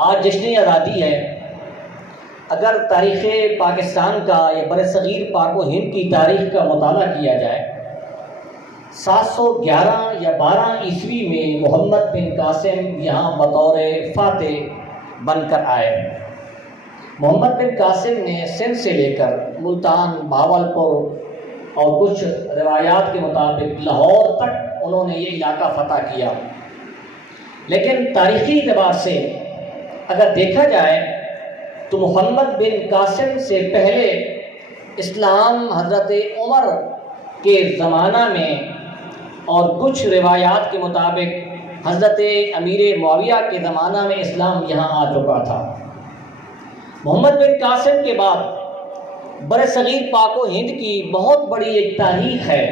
آج جشن آزادی ہے۔ اگر تاریخ پاکستان کا یا برصغیر پاک و ہند کی تاریخ کا مطالعہ کیا جائے، 711 یا 12 عیسوی میں محمد بن قاسم یہاں بطور فاتح بن کر آئے۔ محمد بن قاسم نے سندھ سے لے کر ملتان، بھاولپور اور کچھ روایات کے مطابق لاہور تک انہوں نے یہ علاقہ فتح کیا۔ لیکن تاریخی اعتبار سے اگر دیکھا جائے تو محمد بن قاسم سے پہلے اسلام حضرت عمر کے زمانہ میں اور کچھ روایات کے مطابق حضرت امیر معاویہ کے زمانہ میں اسلام یہاں آ چکا تھا۔ محمد بن قاسم کے بعد برصغیر پاک و ہند کی بہت بڑی ایک تاریخ ہے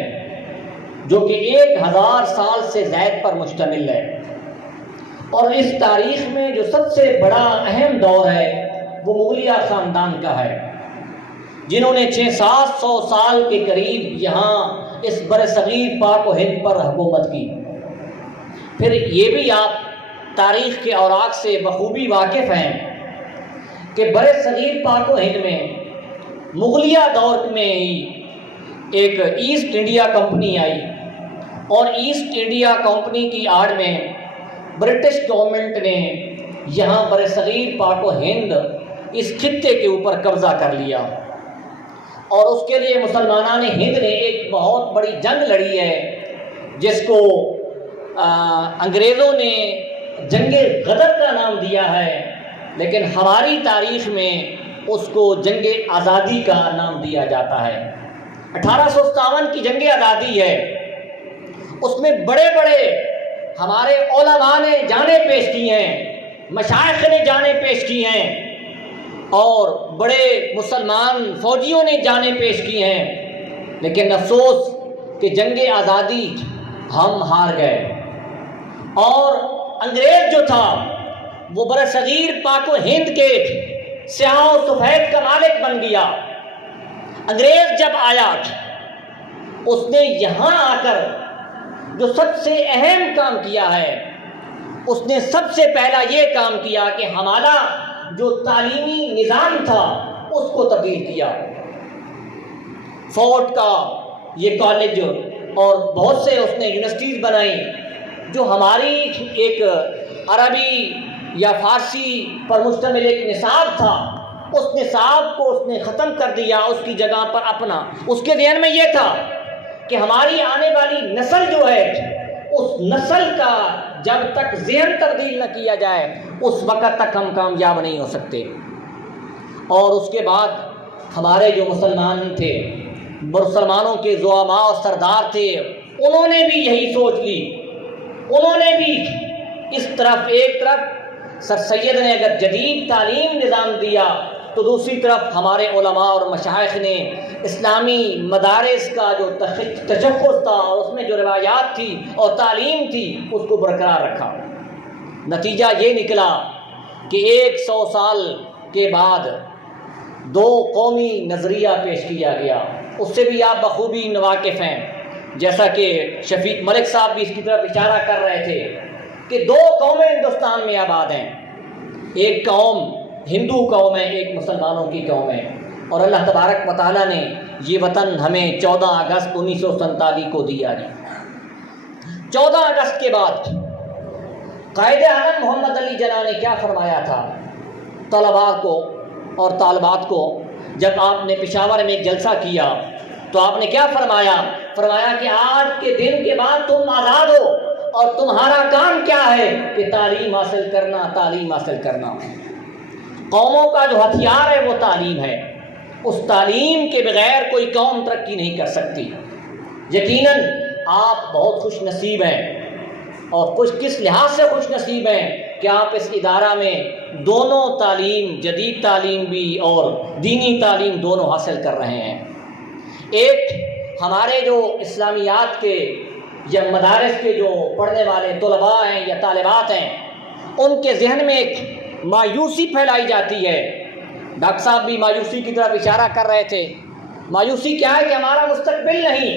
جو کہ 1000 سال سے زائد پر مشتمل ہے، اور اس تاریخ میں جو سب سے بڑا اہم دور ہے وہ مغلیہ خاندان کا ہے، جنہوں نے 600-700 سال کے قریب یہاں اس برصغیر پاک و ہند پر حکومت کی۔ پھر یہ بھی آپ تاریخ کے اوراق سے بخوبی واقف ہیں کہ برصغیر پاک و ہند میں مغلیہ دور میں ہی ایک ایسٹ انڈیا کمپنی آئی، اور ایسٹ انڈیا کمپنی کی آڑ میں برٹش گورنمنٹ نے یہاں برصغیر پاک و ہند اس خطے کے اوپر قبضہ کر لیا، اور اس کے لیے مسلمانان ہند نے ایک بہت بڑی جنگ لڑی ہے جس کو انگریزوں نے جنگ غدر کا نام دیا ہے، لیکن ہماری تاریخ میں اس کو جنگ آزادی کا نام دیا جاتا ہے۔ 1857 کی جنگ آزادی ہے، اس میں بڑے بڑے ہمارے علماء نے جانیں پیش کی ہیں، مشائخ نے جانیں پیش کی ہیں، اور بڑے مسلمان فوجیوں نے جانیں پیش کی ہیں، لیکن افسوس کہ جنگ آزادی ہم ہار گئے، اور انگریز جو تھا وہ برصغیر پاک و ہند کے سیاہ و سفید کا مالک بن گیا۔ انگریز جب آیا اس نے یہاں آ کر جو سب سے اہم کام کیا ہے، اس نے سب سے پہلا یہ کام کیا کہ ہمارا جو تعلیمی نظام تھا اس کو تبدیل کیا۔ فورٹ کا یہ کالج اور بہت سے اس نے یونیورسٹیز بنائیں جو ہماری ایک عربی یا فارسی پر مشتمل ایک نصاب تھا، اس نصاب کو اس نے ختم کر دیا، اس کی جگہ پر اپنا۔ اس کے ذہن میں یہ تھا کہ ہماری آنے والی نسل جو ہے، اس نسل کا جب تک ذہن تبدیل نہ کیا جائے اس وقت تک ہم کامیاب نہیں ہو سکتے۔ اور اس کے بعد ہمارے جو مسلمان تھے، مسلمانوں کے زعماء اور سردار تھے، انہوں نے بھی یہی سوچ لی، انہوں نے بھی اس طرف ایک طرف سر سید نے اگر جدید تعلیم نظام دیا تو دوسری طرف ہمارے علماء اور مشائخ نے اسلامی مدارس کا جو تشخص تھا اور اس میں جو روایات تھی اور تعلیم تھی اس کو برقرار رکھا۔ نتیجہ یہ نکلا کہ 100 سال کے بعد 2 قومی نظریہ پیش کیا گیا، اس سے بھی آپ بخوبی واقف ہیں، جیسا کہ شفیق ملک صاحب بھی اس کی طرف اشارہ کر رہے تھے کہ 2 قومیں ہندوستان میں آباد ہیں، ایک قوم ہندو قوم ہے، ایک مسلمانوں کی قوم ہے، اور اللہ تبارک و تعالیٰ نے یہ وطن ہمیں 14 اگست 1947 کو دیا ہے۔ 14 اگست کے بعد قائد اعظم محمد علی جناح نے کیا فرمایا تھا طلباء کو اور طالبات کو؟ جب آپ نے پشاور میں ایک جلسہ کیا تو آپ نے کیا فرمایا؟ فرمایا کہ آج کے دن کے بعد تم آزاد ہو اور تمہارا کام کیا ہے کہ تعلیم حاصل کرنا، تعلیم حاصل کرنا۔ قوموں کا جو ہتھیار ہے وہ تعلیم ہے، اس تعلیم کے بغیر کوئی قوم ترقی نہیں کر سکتی۔ یقیناً آپ بہت خوش نصیب ہیں، اور کس لحاظ سے خوش نصیب ہیں کہ آپ اس ادارہ میں دونوں تعلیم، جدید تعلیم بھی اور دینی تعلیم دونوں حاصل کر رہے ہیں۔ ایک ہمارے جو اسلامیات کے یا مدارس کے جو پڑھنے والے طلباء ہیں یا طالبات ہیں، ان کے ذہن میں ایک مایوسی پھیلائی جاتی ہے۔ ڈاکٹر صاحب بھی مایوسی کی طرف اشارہ کر رہے تھے۔ مایوسی کیا ہے کہ ہمارا مستقبل نہیں،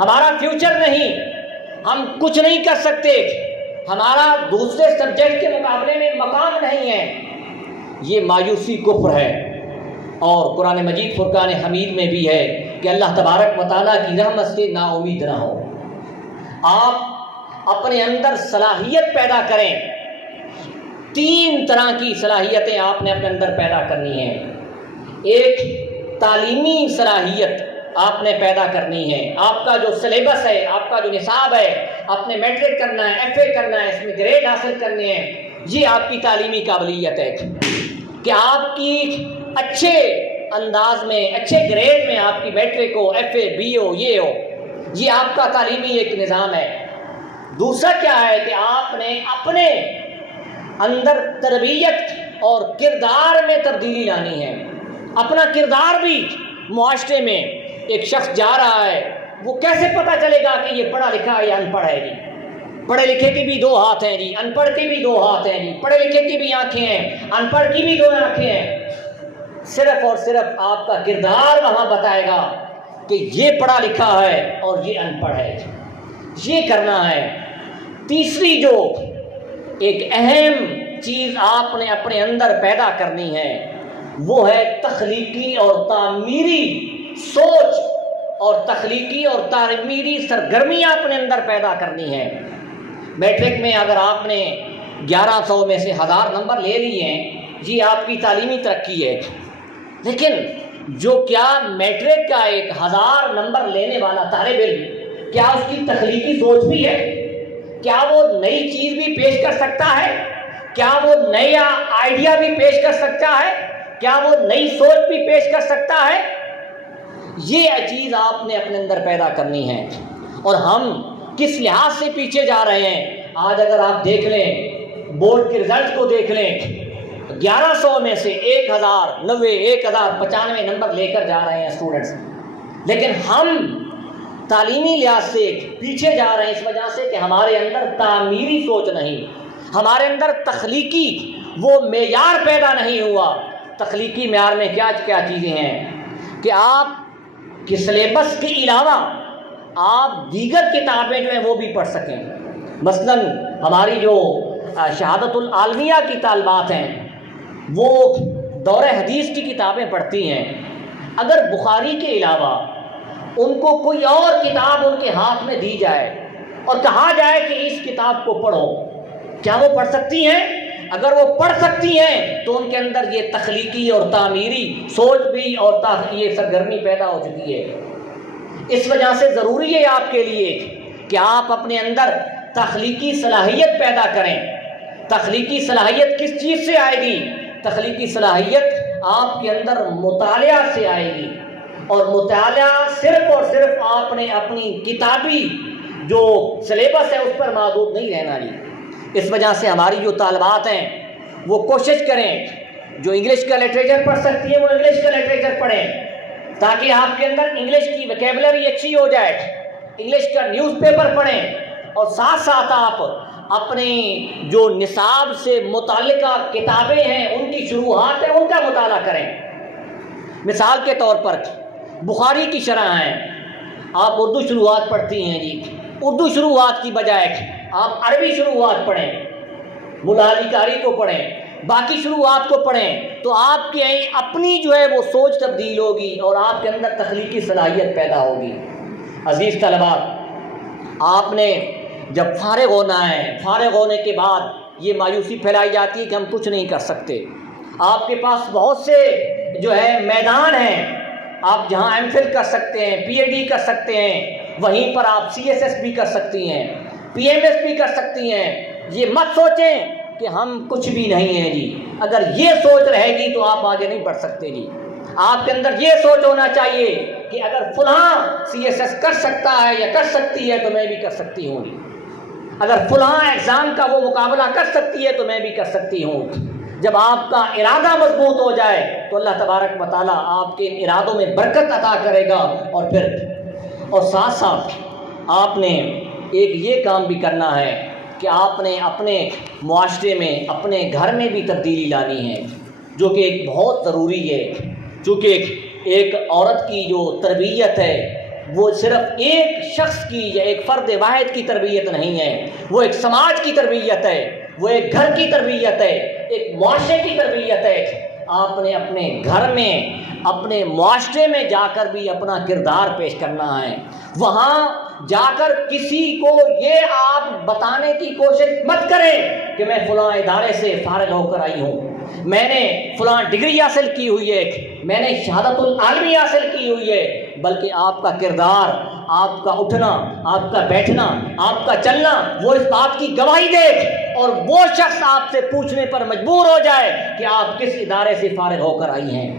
ہمارا فیوچر نہیں، ہم کچھ نہیں کر سکتے، ہمارا دوسرے سبجیکٹ کے مقابلے میں مقام نہیں ہے، یہ مایوسی کفر ہے۔ اور قرآن مجید فرقان حمید میں بھی ہے کہ اللہ تبارک و تعالیٰ کی رحمت سے نا امید نہ ہو۔ آپ اپنے اندر صلاحیت پیدا کریں۔ 3 طرح کی صلاحیتیں آپ نے اپنے اندر پیدا کرنی ہیں۔ ایک تعلیمی صلاحیت آپ نے پیدا کرنی ہے۔ آپ کا جو سلیبس ہے، آپ کا جو نصاب ہے، آپ نے میٹرک کرنا ہے، ایف اے کرنا ہے، اس میں گریڈ حاصل کرنے ہیں، یہ آپ کی تعلیمی قابلیت ہے کہ آپ کی اچھے انداز میں، اچھے گریڈ میں آپ کی میٹرک ہو، ایف اے، بی ہو، یہ ہو، یہ آپ کا تعلیمی ایک نظام ہے۔ دوسرا کیا ہے کہ آپ نے اپنے اندر تربیت اور کردار میں تبدیلی لانی ہے۔ اپنا کردار بھی معاشرے میں ایک شخص جا رہا ہے، وہ کیسے پتہ چلے گا کہ یہ پڑھا لکھا ہے یا ان پڑھ ہے جی؟ پڑھے لکھے کے بھی 2 ہاتھ ہیں جی، ان پڑھ کے بھی 2 ہاتھ ہیں جی، پڑھے لکھے کی بھی آنکھیں ہیں، ان پڑھ کی بھی 2 آنکھیں ہیں۔ صرف اور صرف آپ کا کردار وہاں بتائے گا کہ یہ پڑھا لکھا ہے اور یہ ان پڑھ ہے، یہ کرنا ہے۔ تیسری جو ایک اہم چیز آپ نے اپنے اندر پیدا کرنی ہے وہ ہے تخلیقی اور تعمیری سوچ، اور تخلیقی اور تعمیری سرگرمیاں اپنے اندر پیدا کرنی ہے۔ میٹرک میں اگر آپ نے 1100 میں سے 1000 نمبر لے لیے ہیں، یہ آپ کی تعلیمی ترقی ہے، لیکن جو کیا میٹرک کا ایک 1000 نمبر لینے والا طالب علم، کیا اس کی تخلیقی سوچ بھی ہے؟ کیا وہ نئی چیز بھی پیش کر سکتا ہے؟ کیا وہ نیا آئیڈیا بھی پیش کر سکتا ہے؟ کیا وہ نئی سوچ بھی پیش کر سکتا ہے؟ یہ چیز آپ نے اپنے اندر پیدا کرنی ہے۔ اور ہم کس لحاظ سے پیچھے جا رہے ہیں؟ آج اگر آپ دیکھ لیں، بورڈ کے رزلٹ کو دیکھ لیں، 1100 میں سے 1090 1095 نمبر لے کر جا رہے ہیں اسٹوڈنٹس، لیکن ہم تعلیمی لحاظ سے پیچھے جا رہے ہیں اس وجہ سے کہ ہمارے اندر تعمیری سوچ نہیں، ہمارے اندر تخلیقی وہ معیار پیدا نہیں ہوا۔ تخلیقی معیار میں کیا کیا چیزیں ہیں کہ آپ کے سلیبس کے علاوہ آپ دیگر کتابیں جو ہیں وہ بھی پڑھ سکیں۔ مثلاً ہماری جو شہادت العالمیہ کی طالبات ہیں وہ دور حدیث کی کتابیں پڑھتی ہیں، اگر بخاری کے علاوہ ان کو کوئی اور کتاب ان کے ہاتھ میں دی جائے اور کہا جائے کہ اس کتاب کو پڑھو، کیا وہ پڑھ سکتی ہیں؟ اگر وہ پڑھ سکتی ہیں تو ان کے اندر یہ تخلیقی اور تعمیری سوچ بھی اور یہ سرگرمی پیدا ہو چکی ہے۔ اس وجہ سے ضروری ہے آپ کے لیے کہ آپ اپنے اندر تخلیقی صلاحیت پیدا کریں۔ تخلیقی صلاحیت کس چیز سے آئے گی؟ تخلیقی صلاحیت آپ کے اندر مطالعہ سے آئے گی، اور مطالعہ صرف اور صرف آپ نے اپنی کتابی جو سلیبس ہے اس پر محدود نہیں رہنا جی۔ اس وجہ سے ہماری جو طالبات ہیں وہ کوشش کریں، جو انگلش کا لٹریچر پڑھ سکتی ہیں وہ انگلش کا لٹریچر پڑھیں، تاکہ آپ کے اندر انگلش کی ویکیبلری اچھی ہو جائے، انگلش کا نیوز پیپر پڑھیں، اور ساتھ ساتھ آپ اپنے جو نصاب سے متعلقہ کتابیں ہیں ان کی شروحات ہیں ان کا مطالعہ کریں۔ مثال کے طور پر بخاری کی شرح ہیں، آپ اردو شروحات پڑھتی ہیں جی، اردو شروحات کی بجائے آپ عربی شروحات پڑھیں، مولا علی قاری کو پڑھیں، باقی شروحات کو پڑھیں، تو آپ کی اپنی جو ہے وہ سوچ تبدیل ہوگی اور آپ کے اندر تخلیقی صلاحیت پیدا ہوگی۔ عزیز طلباء، آپ نے جب فارغ ہونا ہے، فارغ ہونے کے بعد یہ مایوسی پھیلائی جاتی ہے کہ ہم کچھ نہیں کر سکتے۔ آپ کے پاس بہت سے جو ہے میدان ہیں، آپ جہاں ایم فل کر سکتے ہیں، پی ایچ ڈی کر سکتے ہیں، وہیں پر آپ سی ایس ایس بھی کر سکتی ہیں، پی ایم ایس بھی کر سکتی ہیں۔ یہ مت سوچیں کہ ہم کچھ بھی نہیں ہیں جی، اگر یہ سوچ رہے گی تو آپ آگے نہیں بڑھ سکتے جی۔ آپ کے اندر یہ سوچ ہونا چاہیے کہ اگر فلاں سی ایس ایس کر سکتا ہے یا کر سکتی ہے تو میں بھی کر سکتی ہوں، اگر فلاں ایگزام کا وہ مقابلہ کر سکتی ہے تو میں بھی کر سکتی ہوں۔ جب آپ کا ارادہ مضبوط ہو جائے تو اللہ تبارک و تعالیٰ آپ کے ارادوں میں برکت عطا کرے گا، اور ساتھ ساتھ آپ نے ایک یہ کام بھی کرنا ہے کہ آپ نے اپنے معاشرے میں، اپنے گھر میں بھی تبدیلی لانی ہے، جو کہ ایک بہت ضروری ہے، چونکہ ایک عورت کی جو تربیت ہے وہ صرف ایک شخص کی یا ایک فرد واحد کی تربیت نہیں ہے، وہ ایک سماج کی تربیت ہے، وہ ایک گھر کی تربیت ہے، ایک معاشرے کی تربیت ہے۔ آپ نے اپنے گھر میں، اپنے معاشرے میں جا کر بھی اپنا کردار پیش کرنا ہے۔ وہاں جا کر کسی کو یہ آپ بتانے کی کوشش مت کریں کہ میں فلاں ادارے سے فارغ ہو کر آئی ہوں، میں نے فلاں ڈگری حاصل کی ہوئی ہے، میں نے شہادت العالمی حاصل کی ہوئی ہے، بلکہ آپ کا کردار، آپ کا اٹھنا، آپ کا بیٹھنا، آپ کا چلنا وہ اس بات کی گواہی دے، اور وہ شخص آپ سے پوچھنے پر مجبور ہو جائے کہ آپ کس ادارے سے فارغ ہو کر آئی ہیں۔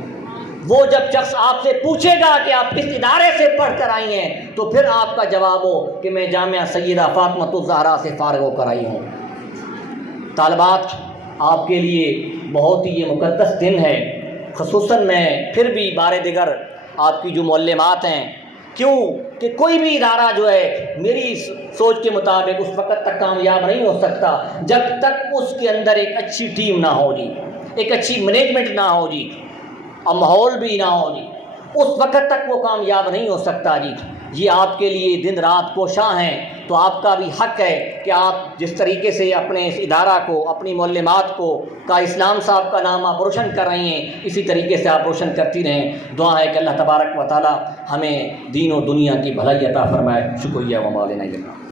وہ جب شخص آپ سے پوچھے گا کہ آپ کس ادارے سے پڑھ کر آئی ہیں، تو پھر آپ کا جواب ہو کہ میں جامعہ سیدہ فاطمۃ الزہرا سے فارغ ہو کر آئی ہوں۔ طالبات، آپ کے لیے بہت ہی یہ مقدس دن ہے، خصوصاً میں پھر بھی بار دیگر آپ کی جو معلمات ہیں، کیوں کہ کوئی بھی ادارہ جو ہے میری سوچ کے مطابق اس وقت تک کامیاب نہیں ہو سکتا جب تک اس کے اندر ایک اچھی ٹیم نہ ہو جی، ایک اچھی مینجمنٹ نہ ہو جی، اور ماحول بھی نہ ہو جی، اس وقت تک وہ کامیاب نہیں ہو سکتا جی۔ یہ آپ کے لیے دن رات کوشاں ہیں، تو آپ کا بھی حق ہے کہ آپ جس طریقے سے اپنے اس ادارہ کو، اپنی معلمات کو کا اسلام صاحب کا نام آپ روشن کر رہی ہیں، اسی طریقے سے آپ روشن کرتی رہیں۔ دعا ہے کہ اللہ تبارک و تعالی ہمیں دین و دنیا کی بھلائی عطا فرمائے۔ شکریہ و ما علینا الا البلاغ۔